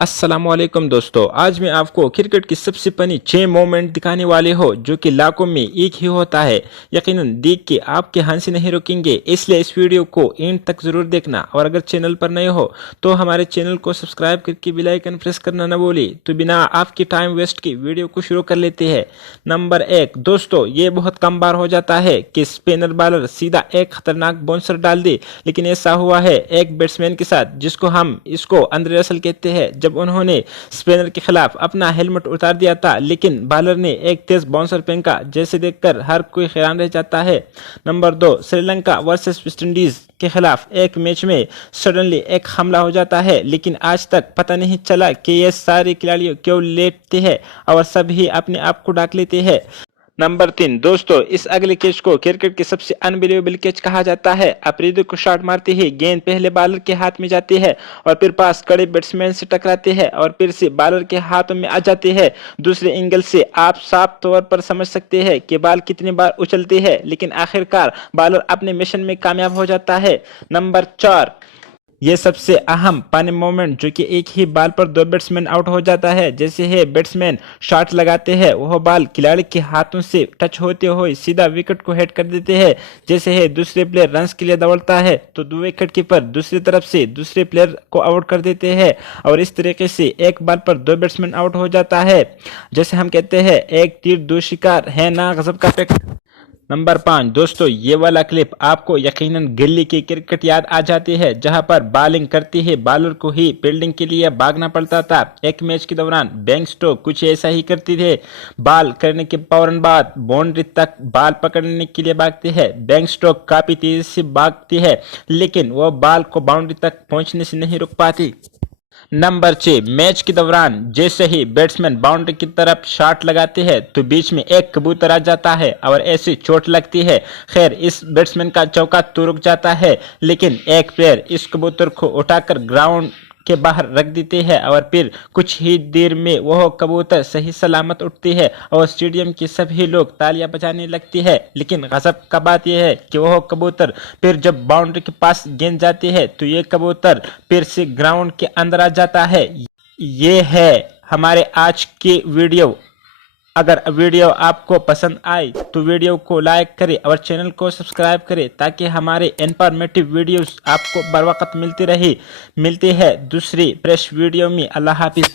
अस्सलामुअलैकुम दोस्तों, आज मैं आपको क्रिकेट की सबसे फनी 6 मोमेंट दिखाने वाले हो जो कि लाखों में एक ही होता है। यकीनन देख के आपके हंसी नहीं रुकेंगे, इसलिए इस वीडियो को एंड तक जरूर देखना। और अगर चैनल पर नए हो तो हमारे चैनल को सब्सक्राइब करके बेल आइकन प्रेस करना न भूलिए। तो बिना आपकी टाइम वेस्ट की वीडियो को शुरू कर लेते हैं। नंबर 1 दोस्तों, ये बहुत कम बार हो जाता है कि स्पिनर बॉलर सीधा एक खतरनाक बाउंसर डाल दे, लेकिन ऐसा हुआ है एक बैट्समैन के साथ जिसको हम इसको अंद्रे रसल कहते हैं। जब उन्होंने स्पिनर के खिलाफ अपना हेलमेट उतार दिया था, लेकिन बॉलर ने एक तेज बाउंसर फेंका जैसे देखकर हर कोई हैरान रह जाता है। Number 2 Sri Lanka versus West Indies के खिलाफ एक मैच में सडनली एक हमला हो जाता है, लेकिन आज तक पता नहीं चला कि ये सारे खिलाड़ी क्यों लेटते हैं और सभी अपने आप को ढक लेते हैं। नंबर 3 दोस्तों, इस अगले कैच को क्रिकेट की सबसे अनबिलीवेबल कैच कहा जाता है। अफरीदी को शॉट मारते ही गेंद पहले बॉलर के हाथ में जाती है और फिर पास कड़े बैट्समैन से टकराते हैं और फिर से बॉलर के हाथों में आ जाती है। दूसरे एंगल से आप साफ तौर पर समझ सकते हैं कि बॉल कितनी बार उछलती है, लेकिन आखिरकार बॉलर अपने मिशन में कामयाब हो जाता है। नंबर 4 ये सबसे अहम पानी मोमेंट जो कि एक ही बॉल पर दो बैट्समैन आउट हो जाता है। जैसे ही बैट्समैन शॉट लगाते हैं, वह बॉल खिलाड़ी के हाथों से टच होते हुए सीधा विकेट को हिट कर देते हैं। जैसे ही दूसरे प्लेयर रन्स के लिए दौड़ता है तो दो विकेट कीपर दूसरी तरफ से दूसरे प्लेयर को आउट कर देते हैं और इस तरीके से एक बॉल पर दो बैट्समैन आउट हो जाता है। जैसे हम कहते हैं, एक तीर दो शिकार है ना गजब का इफेक्ट। नंबर 5 दोस्तों, ये वाला क्लिप आपको यकीनन गिल्ली की क्रिकेट याद आ जाती है, जहां पर बॉलिंग करते ही बॉलर को ही फील्डिंग के लिए भागना पड़ता था। एक मैच के दौरान बेन स्टोक्स कुछ ऐसा ही करते थे। बॉल करने के फौरन बाद बाउंड्री तक बॉल पकड़ने के लिए भागते हैं। बेन स्टोक्स काफी तेजी से भागती है, लेकिन वह बॉल को बाउंड्री तक पहुंचने से नहीं रुक पाती। नंबर 6 मैच के दौरान जैसे ही बैट्समैन बाउंड्री की तरफ शॉट लगाते हैं तो बीच में एक कबूतर आ जाता है और ऐसी चोट लगती है। खैर, इस बैट्समैन का चौका तो रुक जाता है, लेकिन एक प्लेयर इस कबूतर को उठाकर ग्राउंड के बाहर रख देते हैं और फिर कुछ ही देर में वह कबूतर सही सलामत उठती है और स्टेडियम के सभी लोग तालियां बजाने लगती है। लेकिन गजब का बात यह है कि वह कबूतर फिर जब बाउंड्री के पास गेंद जाती है तो ये कबूतर फिर से ग्राउंड के अंदर आ जाता है। ये है हमारे आज की वीडियो। अगर वीडियो आपको पसंद आए तो वीडियो को लाइक करें और चैनल को सब्सक्राइब करें ताकि हमारे इन्फॉर्मेटिव वीडियोस आपको बर वक्त मिलती रहे। मिलते हैं दूसरी फ्रेश वीडियो में। अल्लाह हाफिज।